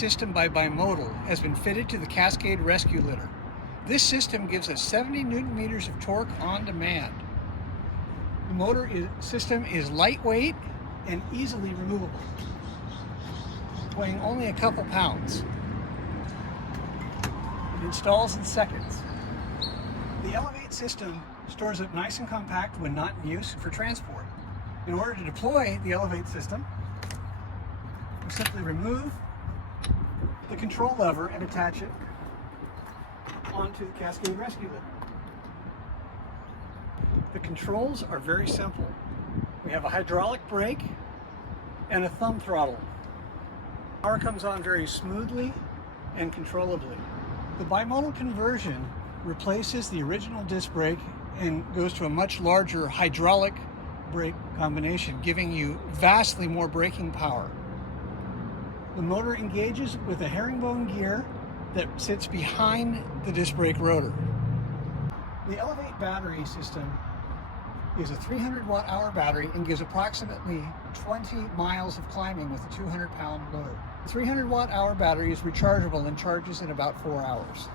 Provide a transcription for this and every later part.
system by Bimotal has been fitted to the Cascade rescue litter. This system gives us 70 Newton meters of torque on demand. The system is lightweight and easily removable, weighing only a couple pounds. It installs in seconds. The Elevate system stores up nice and compact when not in use for transport. In order to deploy the Elevate system, we simply remove the control lever and attach it onto the Cascade rescue litter. The controls are very simple. We have a hydraulic brake and a thumb throttle. Power comes on very smoothly and controllably. The bimodal conversion replaces the original disc brake and goes to a much larger hydraulic brake combination, giving you vastly more braking power. The motor engages with a herringbone gear that sits behind the disc brake rotor. The Elevate battery system is a 300 watt-hour battery and gives approximately 20 miles of climbing with a 200-pound load. The 300 watt-hour battery is rechargeable and charges in about 4 hours.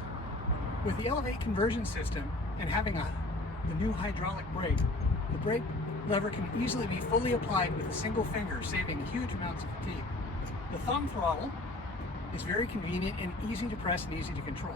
With the Elevate conversion system and having the new hydraulic brake, the brake lever can easily be fully applied with a single finger, saving huge amounts of fatigue. The thumb throttle is very convenient and easy to press and easy to control.